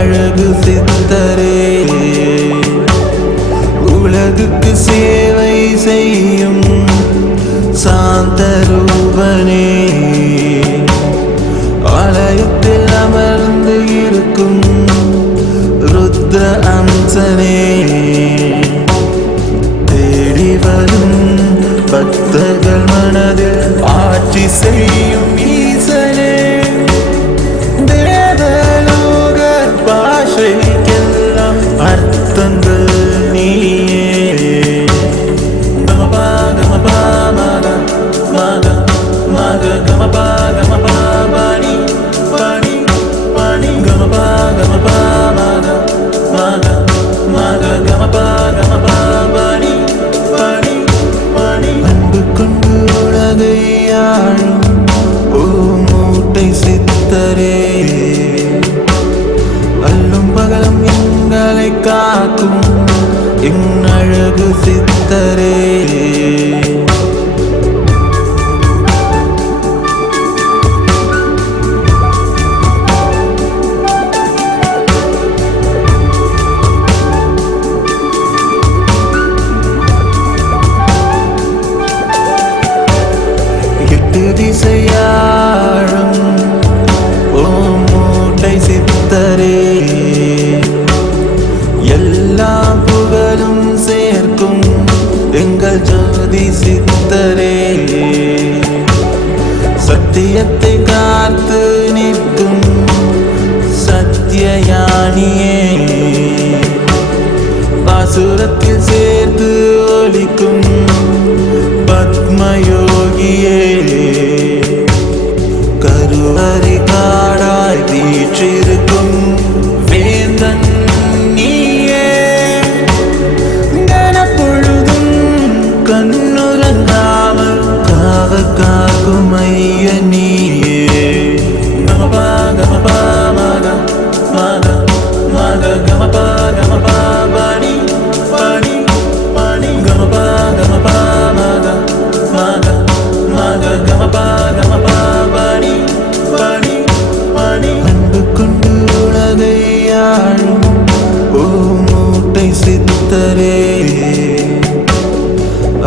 அழகு சித்தரே உலகுக்கு சேவை செய்யும் சாந்த ரூபனே ஆலயத்தில் அமர்ந்து இருக்கும் ருத்ர அம்சனே தேடி வரும் பக்தர்கள் மனதில் ஆட்சி செய்யும் ஈசனே தேவலோக பாஷைக்கெல்லாம் அர்த்தங்கள் நீயே கமபா கமபா மக மக மக கமபா கமபா பாணி பாணி பாணி கமபா கமபா மக மக மக கமபா கமபா பாணி பாணி பாணி அன்பு கொண்டு உலகை ஆளும் ஓ மூட்டை சித்தரே அல்லும் பகலும் எங்களை காக்கும் என் அழகு சித்தரே எட்டு திசையாழும் ஓ மூட்டை சித்தரே எல்லா புகழும் சேர்க்கும் எங்கள் ஜோதி சித்தரே சத்தியத்தை காத்து நிற்கும் சத்தியயானியே பாசுரத்தில் சேர்த்து ஒலிக்கும் பத்மயோகியே கருவறை காடாய் வீற்றிருக்கும் வேந்தன் நீயே கனப்பொழுதும் கண்ணுறங்காமல் காவல் காக்கும் ஐய நீயே கமபா கமபா மக மக மக கமபா கமபா பாணி பாணி பாணி கமபா கமபா மக மக மக கமபா கமபா பாணி பாணி பாணி அன்பு கொண்டு உலகை ஆளும் ஓ மூட்டை சித்தரே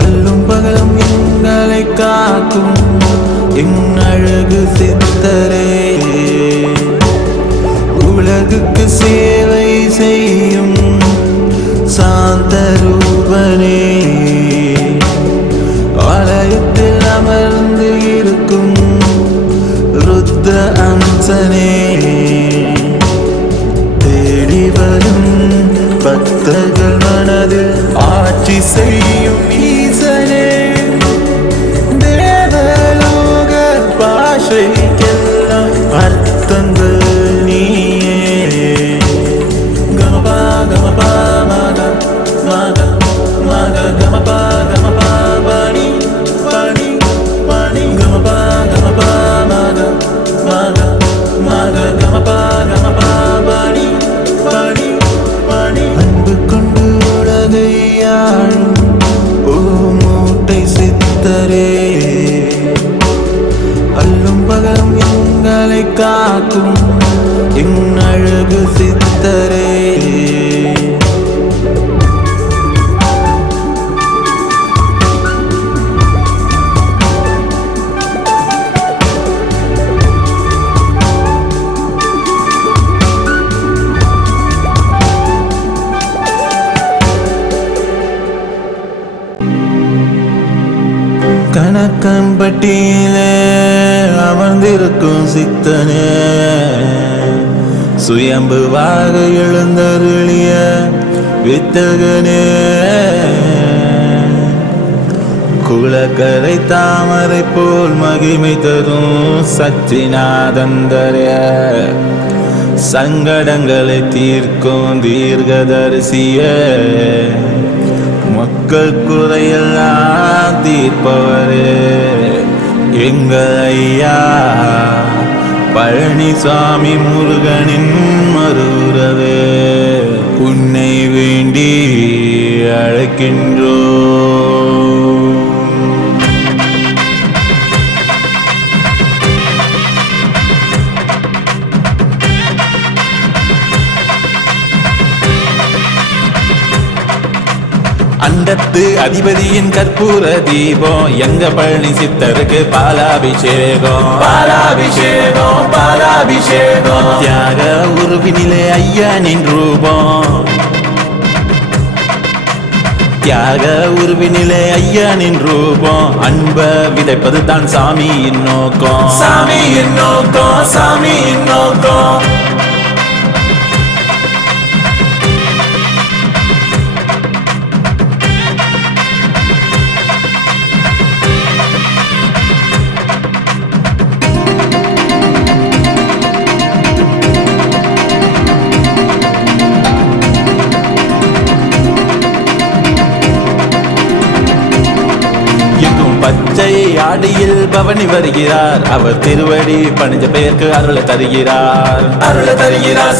அல்லும் பகலும் எங்களை காக்கும் என் அழகு சித்தரே உலகுக்கு சேவை செய்யும் சாந்த ரூபனே ஆலயத்தில் அமர்ந்து இருக்கும் ருத்ர அம்சனே தேடி வரும் பக்தர்கள் மனதில் ஆட்சி செய்யும் ஈசனே தேவலோக பாஷைக்கெல்லாம் அர்த்தங்கள் நீயே கமபா கமபா மக மக மக கமபா கமபா பாணி பாணி பாணி கமபா கமபா மக மக மக கமபா கமபா பாணி பாணி பாணி அன்பு கொண்டு உலகை ஆளும் ஓ மூட்டை சித்தரே அல்லும் பகலும் எங்களை காக்கும் என் அழகு சித்தரே கணக்கன்பட்டியிலே அமர்ந்திருக்கும் சித்தனே சுயம்புவாக எழுந்தருளிய வித்தகனே குலக்கரை தாமரை போல் மகிமை தரும் சச்சிநாதந்தரே சங்கடங்களை தீர்க்கும் தீர்க்கதரிசிய மக்கள் குறையெல்லாம் தீர்ப்பவரே எங்கள் ஐயா பழனிசாமி முருகனின் மருரவே உன்னை வேண்டி அழைக்கின்றோ. அண்டத்து அதிபதியின் கற்பூர தீபம் எங்க பழனி சித்தருக்கு பாலாபிஷேகம் பாலாபிஷேகம் பாலாபிஷேகம் தியாக உருவினிலே ஐயனின் ரூபம் தியாக உருவினிலே ஐயனின் ரூபம் அன்ப விதைப்பது தான் சாமியின் நோக்கம் சாமியின் நோக்கம் சாமியின் நோக்கம் பச்சை ஆடியில் பவனி வருகிறார் அவர் திருவடி பணிஞ்ச பெயருக்கு அருளை தருகிறார்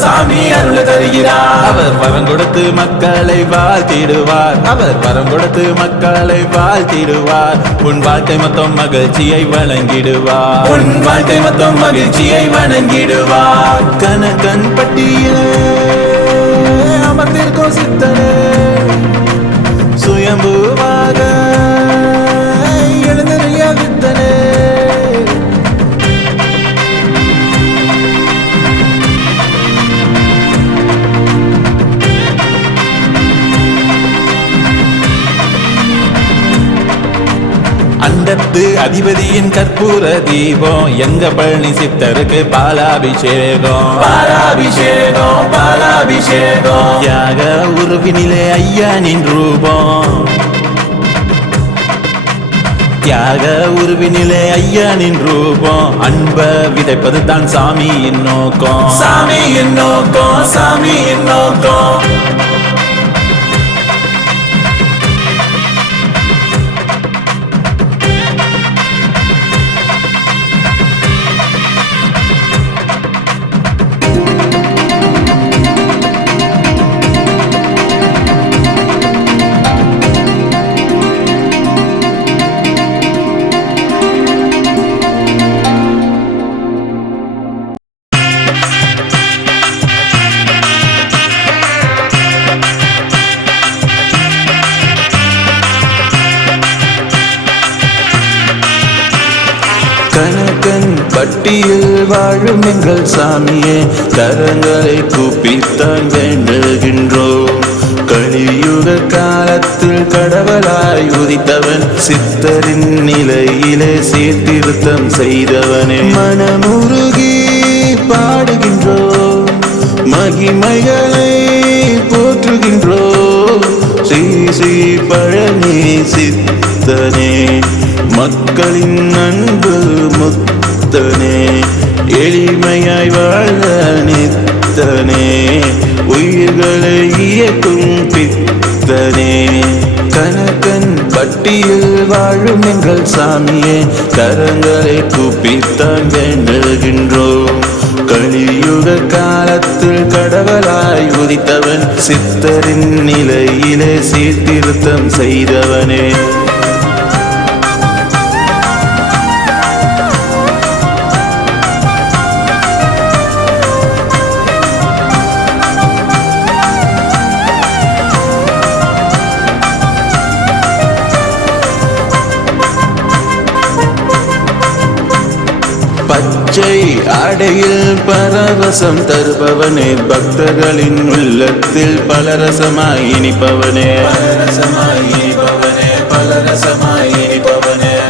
சாமி அருளை தருகிறார் அவர் வரம் கொடுத்து மக்களை வாழ்த்திடுவார் அவர் வரம் கொடுத்து மக்களை வாழ்த்திடுவார் உன் வாழ்க்கை மொத்தம் மகிழ்ச்சியை வழங்கிடுவார் உன் வாழ்க்கை மொத்தம் மகிழ்ச்சியை வழங்கிடுவார் கனகன் பட்டியலே அமர்ந்திருக்கும் சித்தனே சுயம்புவாக எழுந்தறிய வித்தனே அண்டத்து அதிபதியின் கற்பூர தீபம் எங்க பழனி சித்தருக்கு பாலாபிஷேகம் பாலாபிஷேகம் பாலாபிஷேகம் தியாக உருவினிலே ஐயனின் ரூபம் தியாக உருவினிலே ஐயனின் ரூபம் அன்ப விதைப்பது தான் சாமியின் நோக்கம் சாமியின் நோக்கம் சாமியின் நோக்கம் கனகன் பட்டியில் வாழும் எங்கள் சாமியே கரங்களை கூப்பித்தான் வேண்டுகின்றோம் கலியுக காலத்தில் கடவுளாய் உதித்தவன் சித்தரின் நிலையிலே சீர்திருத்தம் செய்தவனே மனமுருகி பாடுகின்றோம் மகிமைகளை போற்றுகின்றோம் ஸ்ரீ ஸ்ரீ பழனி சித்தனே மக்களின் அன்பு முத்தனே எளிமையாய் வாழ நித்தனே உயிர்களை இயக்கும் பித்தனே கனகன் பட்டியில் வாழும் எங்கள் சாமியே கரங்களை கூப்பித்தான் வேண்டுகின்றோம் கலியுக காலத்தில் கடவுளாய் உதித்தவன் சித்தரின் நிலையிலே சீர்திருத்தம் செய்தவனே பச்சை ஆடையில் பரவசம் தருபவனே பக்தர்களின் உள்ளத்தில் பலரசமாய் இனிப்பவனே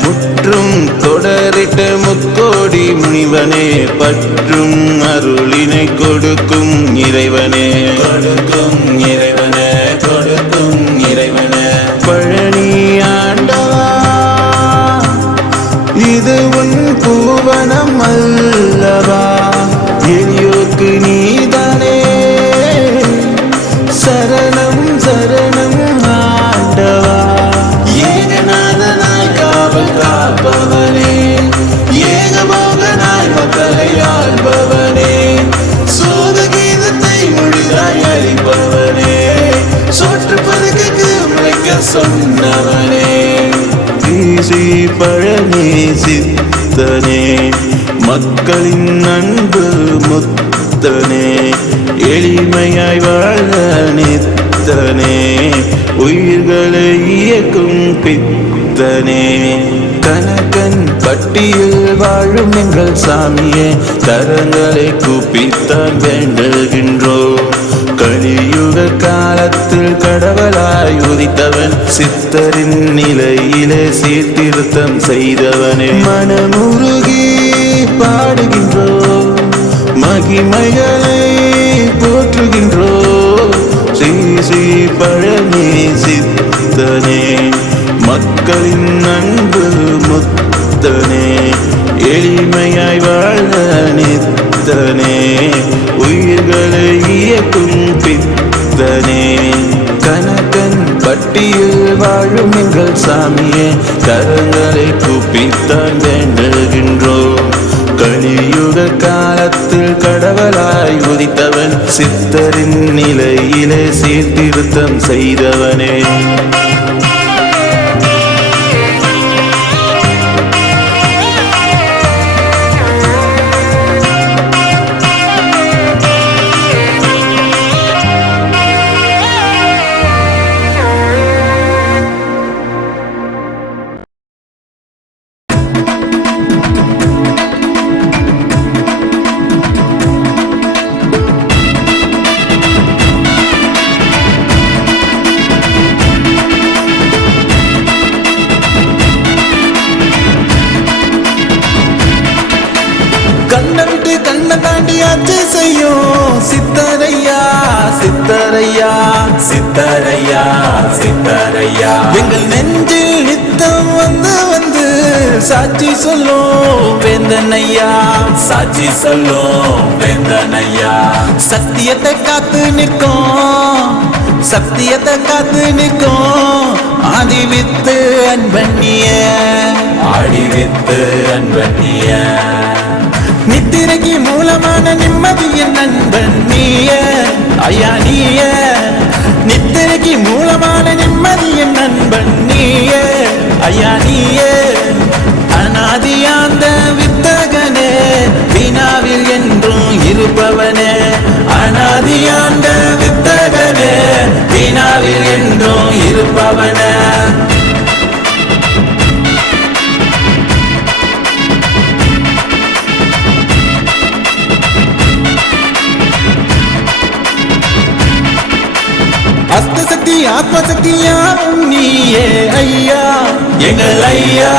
முற்றும் தொடரிட்ட முக்கோடி முனிவனே பற்றும் அருளினை கொடுக்கும் இறைவனே பழனி ஆண்டவா இது உன் பூவனம் அல்லவா எரியோக்கு நீதானே சரணம் சரணம் ஆண்டவா ஏகநாதனாய் காவல் காப்பவனே ஏகமோகனாய் மக்களை ஆள்பவனே சோதகீதத்தை முழுதாய் அறிபவனே சொற்று பதுக்கு உழைக்க சொன்னவனே ஸ்ரீ பழனி சித்தனே மக்களின் அன்பு முத்தனே எளிமையாய் வாழ நித்தனே உயிர்களை இயக்கும் பித்தனே. கணக்கன் பட்டியில் வாழும் எங்கள் சாமியே, கரங்களை கூப்பித்தான் வேண்டுகின்றோம். கலியுக காலத்தில் கடவுளாய் உதித்தவன், சித்தரின் நிலையிலே சீர்திருத்தம் செய்தவனே. மனமுருகி பாடுகின்றோம், மகிமைகளை போற்றுகின்றோம். ஸ்ரீ ஸ்ரீ பழனி சித்தனே, மக்களின் அன்பு முத்தனே, எளிமையாய் வாழ நித்தனே, உயிர்களை இயக்கும் பித்தனே. கணக்கன் பட்டியில் வாழும் எங்கள் சாமியே, கரங்களை கூப்பித்தான் வேண்டுகின்றோம். கலியுக காலத்தில் கடவுளாய் உதித்தவன், சித்தரின் நிலையிலே சீர்திருத்தம் செய்தவனே. கண்ணை விட்டு கண்ணை தாண்டி ஆட்சி செய்யும் சித்தரையா, சித்தரையா, சித்தரையா சித்தரையா, எங்கள் நெஞ்சில் நித்தம் வந்து வந்து சாட்சி சொல்லும் வேந்தனையா, சாட்சி சொல்லும் வேந்தனையா. சத்தியத்தை காத்து நிற்கும், சத்தியத்தை காத்து நிற்கும் ஆதிவித்து அன்பண்ணிய, ஆடிவித்து அன்பண்ணிய, நித்திரைக்கு மூலமான நிம்மதியின் நண்பன் நீய, ஐயா நீய. நித்திரைக்கு மூலமான நிம்மதியின் நண்பன் நீய, ஐயா நீய. அநாதியாந்த வித்தகனே, வினாவில் என்றும் இருப்பவனே. அநாதியாந்த வித்தகனே, வினாவில் என்றும் இருப்பவனே. அஸ்தசக்தி ஆத்மசக்தியாவும் நீயே ஐயா, எங்கள் ஐயா.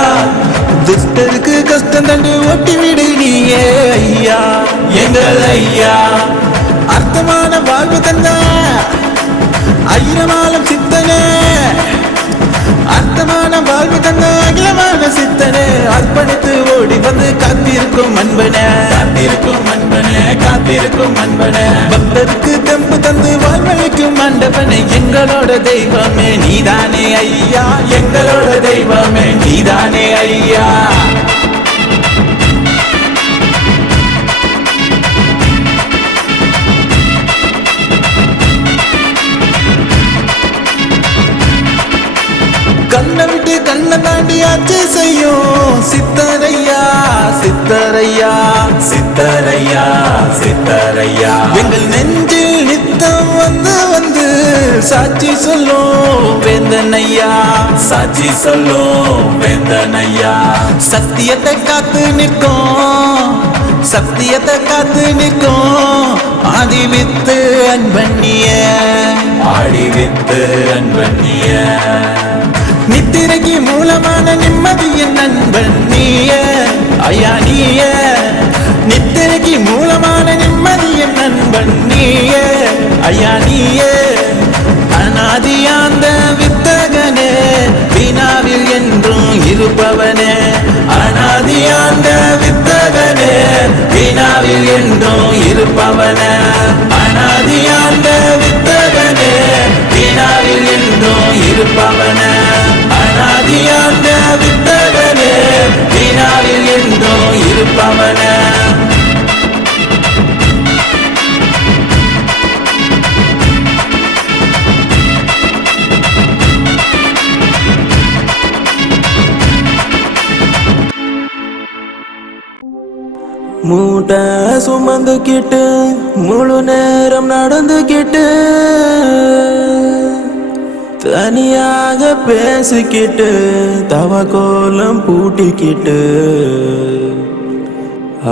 துஷ்டருக்கு கஷ்டம் தண்டு ஒட்டி விடு நீயே ஐயா, எங்கள் ஐயா. அர்த்தமான வாழ்வு தந்த அகிலமாலும் சித்தனே, அர்த்தமான வாழ்வு தந்த அகிலமான சித்தனே. அர்ப்பணித்து ஓடி வந்து காத்திருக்கும் அன்பனே, காத்திருக்கும் அன்பனே, காத்திருக்கும் அன்பனே. பக்தருக்கு தெம்பு தந்து வாழ்வழிக்கும் ஆண்டவனே, எங்களோட தெய்வமே நீதானே ஐயா, எங்களோட தெய்வமே நீதானே ஐயா. கண்ணை விட்டு கண்ணை தாண்டி ஆட்சி செய்யும் சித்தரையா, சித்தரையா, சித்தரையா சித்தரையா, எங்கள் நெஞ்சில் நித்தம் வந்து வந்து சாட்சி சொல்லும் வேந்தனையா, சாட்சி சொல்லும் வேந்தனையா. சத்தியத்தை காத்து நிற்கும், சத்தியத்தை காத்து நிற்கும் ஆதிவித்து அன்பண்ணிய, ஆடிவித்து அன்பண்ணிய, நித்திரைக்கு மூலமான நிம்மதியின் நண்பன் நீய, ஐயா நீய. நித்திரைக்கு மூலமான நிம்மதியின் நண்பன் நீய, ஐயா நீய. அநாதியாந்த வித்தகனே, வினாவில் என்றும் இருப்பவனே. அநாதியாந்த வித்தகனே, வினாவில் என்றும் இருப்பவனே. அநாதியாந்த வித்தகனே, வினாவில் என்றும் இருப்பவனே. அநாதியாந்த வித்தகனே, வினாவில் என்றும் இருப்பவனே. மூட்டை சுமந்துக்கிட்டு முழு நேரம் நடந்துக்கிட்டு தனியாக பேசிக்கிட்டு தவக்கோலம் பூட்டிக்கிட்டு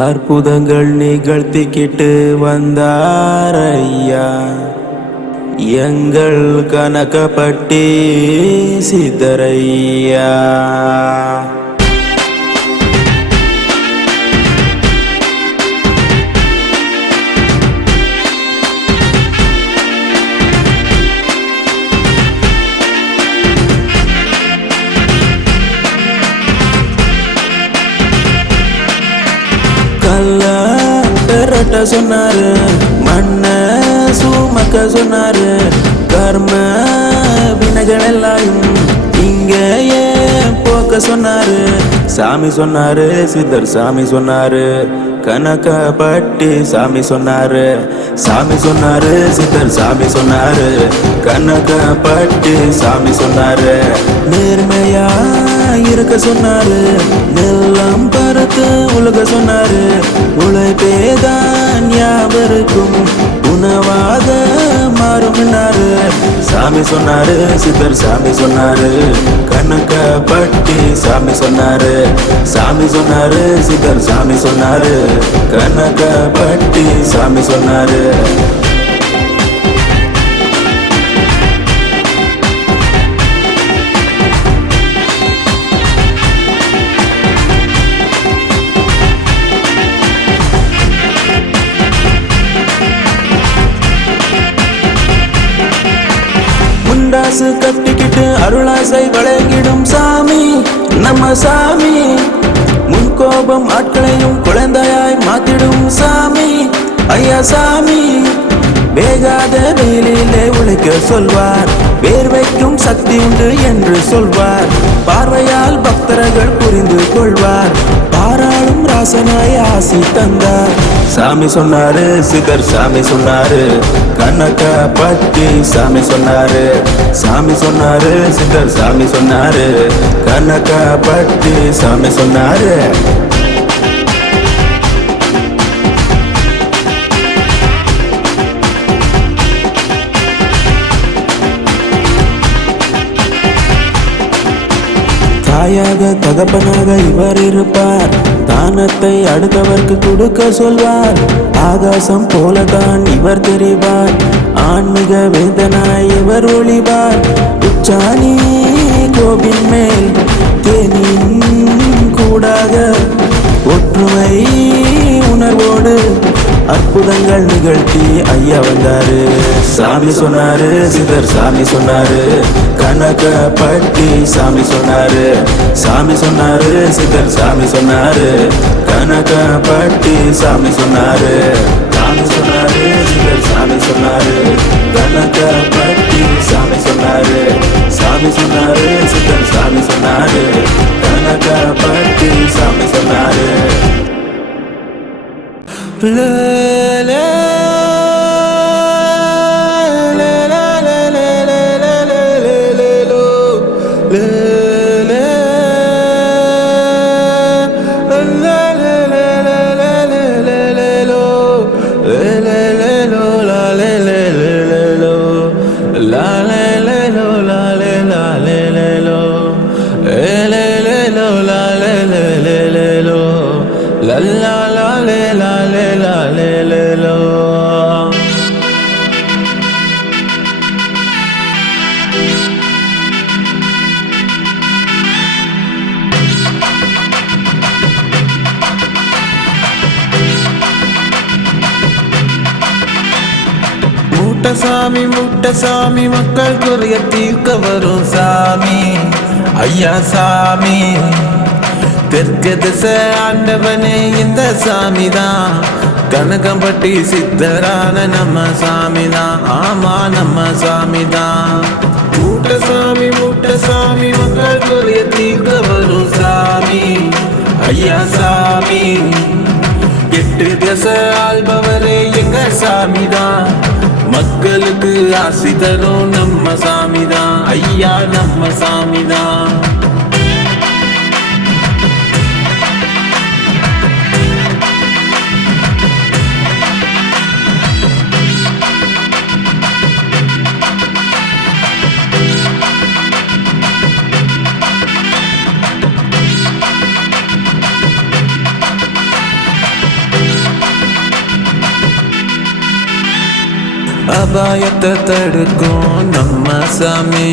அற்புதங்கள் நிகழ்த்திக்கிட்டு வந்தார் ஐயா எங்கள் கனகப்பட்டி சித்தரையா. கல்ல பெரட்ட சொன்னாரு, மண்ண சுமக்க சொன்னாரு, கர்ம வினைகள் எல்லாம் இங்கேயே போக்க சொன்னாரு. சாமி சொன்னாரு, சித்தர் சாமி சொன்னாரு, கனகப்பட்டி சாமி சொன்னாரு. சாமி சொன்னாரு, சித்தர் சாமி சொன்னாரு, கனகப்பட்டி சாமி சொன்னாரு. நேர்மையா இருக்க சொன்னாரு, நெல்லம் பருத்து உலக சொன்னாரு. உழைப்பேதான் யாவருக்கும் உணவாக மாறும்னாரு. சாமி சொன்னாரு, சித்தர் சாமி சொன்னாரு, கனகப்பட்டி சாமி சொன்னாரு. சாமி சொன்னாரு, சித்தர் சாமி சொன்னாரு, கனகப்பட்டி சாமி சொன்னாரு. முண்டாசு கட்டிக்கிட்டு அருளாசை வழங்கிடும் சாமி நம்ம சாமி. முன்கோபம் ஆட்களையும் குழந்தையாய் மாத்திடும் சாமி ஐயா சாமி. வேகாத வேலையிலே உழைக்க சொல்வார், வேர்வைக்கும் சக்தி உண்டு என்று சொல்வார். பார்வையால் பக்தர்கள் புரிந்து கொள்வார், பாராளும் ராசனாய் ஆசி தந்தார். சாமி சொன்னாரு, சித்தர் சாமி சொன்னாரு, கனகப்பட்டி சாமி சொன்னாரு. சாமி சொன்னாரு, சித்தர் சாமி சொன்னாரு, கனகப்பட்டி சாமி சொன்னாரு. தாயாக தகப்பனாக இவர் இருப்பார், தானத்தை அடுத்தவர்க்கு கொடுக்க சொல்வார். ஆகாசம் போலதான் இவர் தெரிவார், ஆன்மீக வேதனாய் இவர் ஒளிவார். உச்சாணி கோபின் மேல் தேனின் கூடாக ஒற்றுமை உணர்வோடு அற்புதங்கள் நிகழ்த்தி ஐயா வந்தாரு. சாமி சொன்னாரு, சித்தர் சாமி சொன்னாரு, கனகப்பட்டி சாமி சொன்னாரு. சாமி சொன்னாரு, சித்தர் சாமி சொன்னாரு, கனகப்பட்டி சாமி சொன்னாரு. சாமி சொன்னாரு, சித்தர் சாமி சொன்னாரு, கனகப்பட்டி சாமி சொன்னாரு. சாமி சொன்னாரு, சித்தர் சாமி சொன்னாரு, கனகப்பட்டி சாமி சொன்னாரு. சாமி முட்ட சாமி, மக்கள் குறைய தீர்க்க வரும் சாமி ஐயா சாமி. தெற்கு திசை ஆண்டவனே இந்த சாமி தான், கனகப்பட்டி சித்தரான நம்ம சாமி தான். ஆமா நம்ம சாமி தான். முட்ட சாமி, மக்கள் குறைய தீர்க்க வரும் சாமி ஐயா சாமி. எட்டு திசை ஆள்பவரே எங்க சாமி தான், மக்களுக்கு ஆசி தரும் நம்ம சாமி தான் ஐயா நம்ம சாமி தான். அபாயத்தை தடுக்கும் நம்ம சாமி,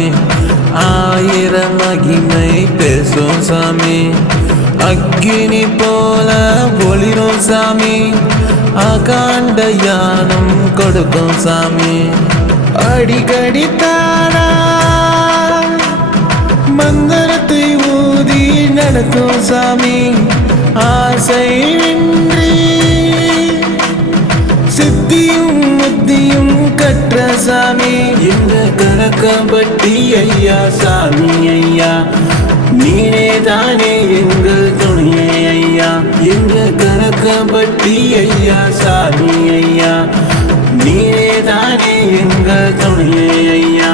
ஆயிரம் மகிமை பேசும் சாமி, அக்கினி போல ஒளிரும் சாமி, அகாண்ட யானம் கொடுக்கும் சாமி. அடிக்கடி தானா மந்திரத்தை ஊதி நடத்தும் சாமி, ஆசையின்றி சித்தியும் முத்தியும் கற்ற சாமி. எங்க கணக்கம்பட்டி ஐயா சாமி ஐயா, நீனே தானே எங்கள் துணையே ஐயா. எங்க கணக்கம்பட்டி ஐயா சாமி ஐயா, நீனே தானே எங்கள் துணையே ஐயா.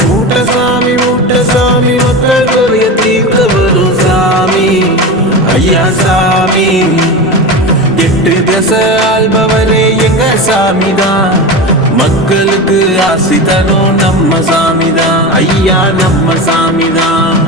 மூட்ட சாமி மக்கள் குறைய தீர்க்க வரும் சாமி ஐயா சாமி. எட்டு திசை ஆள்பவரே எங்க சாமிதான், மக்களுக்கு ஆசி தரும் நம்ம சாமிதான் ஐயா, நம்ம சாமிதான்.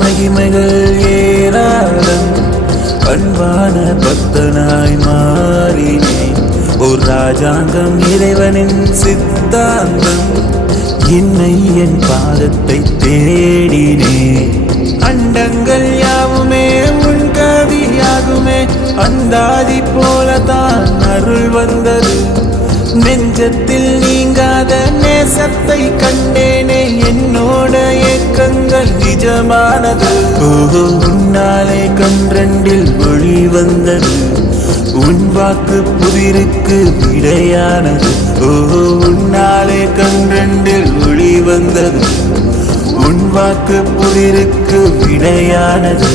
மகிமைகள் ஏராளம், அன்பான பக்தனாய் மாறினேன். ஒரு ராஜாங்கம் இறைவனின் சித்தாந்தம், என்னை என் பாதத்தை தேடினேன். அண்டங்கள் யாவுமே உன் கவியாகுமே, அந்தாதி போலதான் அருள் வந்தது. நெஞ்சத்தில் நீங்காத நேசத்தை கண்டேனே, என்னோட ஏக்கங்கள் நிஜமானது. உன்னாலே கன்றண்டில் ஒளி வந்தது, உன் வாக்கு புதிருக்கு விடையானது. உன்னாலே கன்றண்டில் ஒளி வந்தது, உன் வாக்கு புதிருக்கு விடையானது.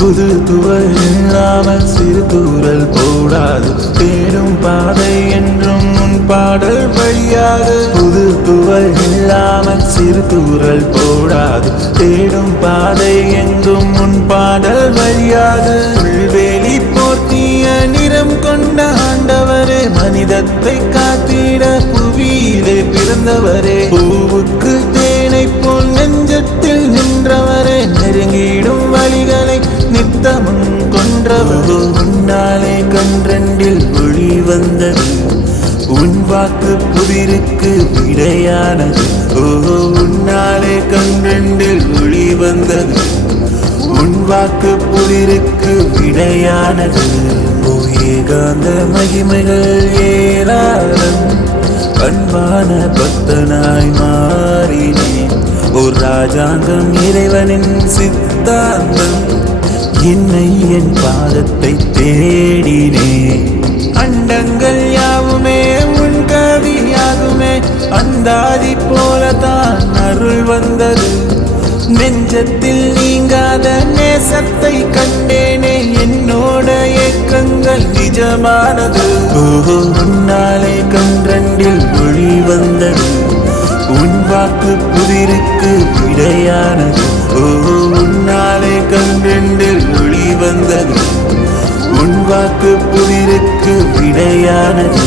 புது துவல் இல்லாமல் சிறு தூரல் போடாது, தேடும் பாதை என்றும் உன் பாடல் வழியாது. புது துவல் இல்லாமல் சிறு தூரல் போடாது, தேடும் பாதை எங்கும் உன் பாடல் வழியாது. புல்வேலி போர்த்திய நிறம் கொண்ட ஆண்டவரே, மனிதத்தை காத்திட புவியிலே பிறந்தவரே. பூவுக்கு தேனை போல் நெஞ்சத்தில் நின்றவரே, நெருங்கிடும் வழிகளை நித்தமும் கொன்றவரோ. உன்னாலே கன்றண்டில் ஒளி வந்தது, உன் வாக்கு புதிருக்கு விடையானது. உன்னாலே கன்றண்டில் ஒளி வந்தது, உன் வாக்கு புதிருக்கு விடையானது. ஏகாந்த மகிமைகள் ஏராளம், அன்பான பக்தனாய் மாறினேன். ஒரு ராஜாங்கம் இறைவனின் சித்தாந்தம், என்னை என் பாதத்தை தேடினேன். அண்டங்கள் யாவுமே உன் கவியாகுமே, அந்தாதி போலதான் அருள் வந்தது. நெஞ்சத்தில் நீங்காத நேசத்தை கண்டேனே, என்னோட ஏக்கங்கள் நிஜமானது. உன்னாலே கன்றண்டில் ஒளி வந்தது, உன் வாக்கு புதிருக்கு விடையானது. உன்னாலே கன்றண்டில் ஒளி வந்தது, உன் வாக்கு புதிருக்கு விடையானது.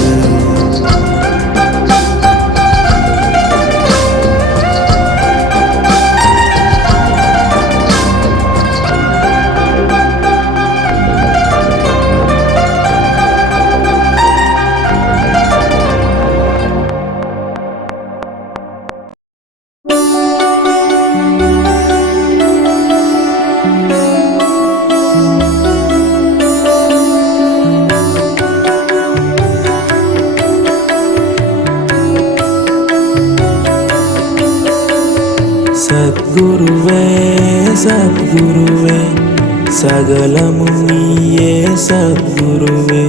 சத்குருவே சத்குருவே சகலமும் நீயே சத்குருவே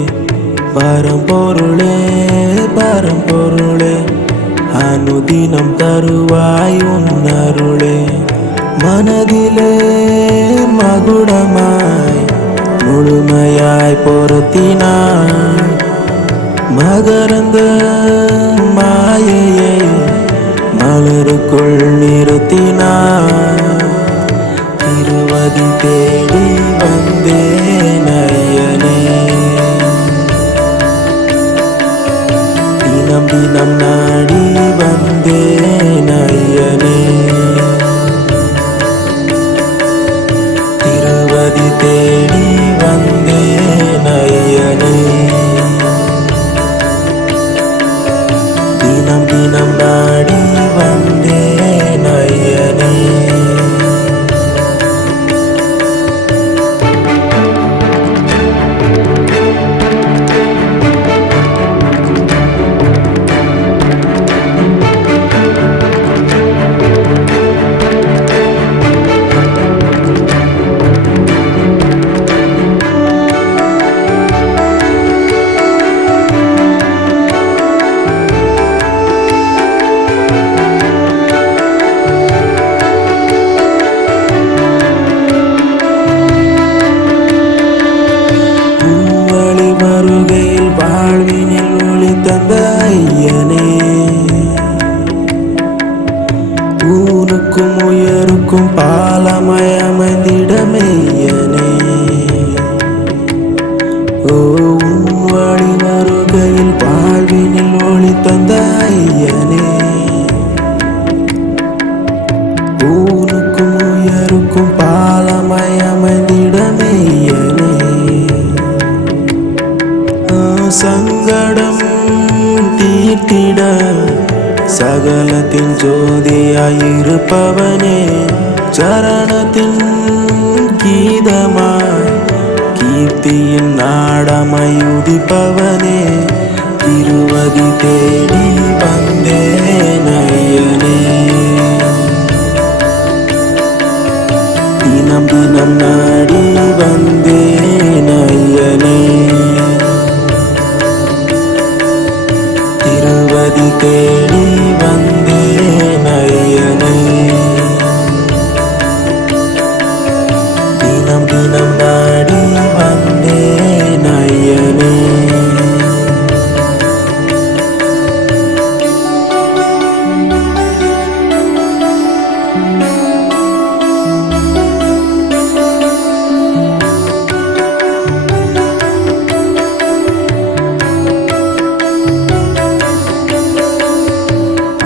பரம்பொருளே பரம்பொருளே அனுதினம் தருவாய் உன்னருளே மனதிலே மகுடமாய் முழுமையாய் பொருத்தினாய் மகரந்த மாயையை மலருக்குள் நிறுத்தினாய் திருவதி தேடி வந்தேன் ஐயனே தினம் தினம் நாடி வந்தேன் ஐயனே திருவதி தேடி வந்தேன் ஐயனே தினம் தினம் நாடி வந்தேன் ஐயனே வருகையில் வாழ்வினில் ஒளி தந்த ஐயனே ஊனுக்கும் உயருக்கும் பாலமாய் அமைந்திடமையனே ஓ உன் வழி வருகையில் வாழ்வினில் ஒளி தந்த ஐயனே ஊனுக்கும் உயருக்கும் பாலமாய் அமைந்திடமையனே சங்கடம் தீர்த்திட சகலத்தின் ஜோதியாயிருப்பவனே சரணத்தின் கீதமாய் கீர்த்தியின் நாடமயுதிப்பவனே திருவதி தேடி வந்தேன் ஐயனே தினம் தினம் நாடி வந்தேன் ஐயனே திருவதி தேடி வந்தேன் ஐயனே தினம் தினம் நாடி வந்தேன் ஐயனே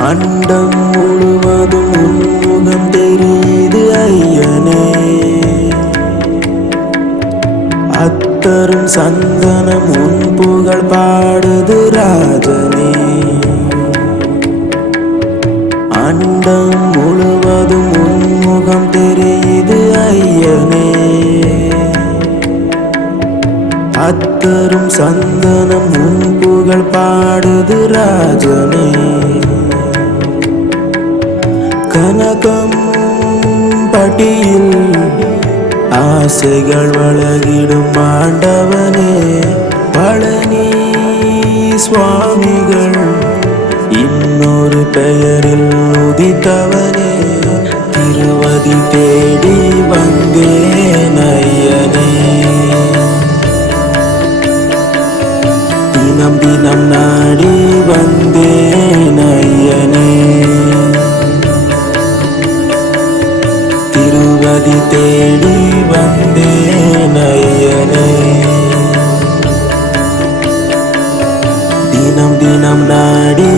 அண்டம் முழுவதும் உன்முகம் தெரியுது ஐயனே அத்தரும் சந்தனம் உன் புகழ் பாடுது ராஜனே அண்டம் முழுவதும் உன்முகம் தெரியுது ஐயனே அத்தரும் சந்தனம் உன் புகழ் பாடுது ராஜனே கனகம் பட்டியில் ஆசைகள் வளகிடும் ஆண்டவனே பழனி சுவாமிகள் இன்னொரு பெயரில் உதித்தவனே திருவதி தேடி வந்தேன் ஐயனே தினம் தினம் நாடி வந்தேன் ஐயனே திருவதி தேடி வந்தேன் ஐயனே தினம் தினம் நாடி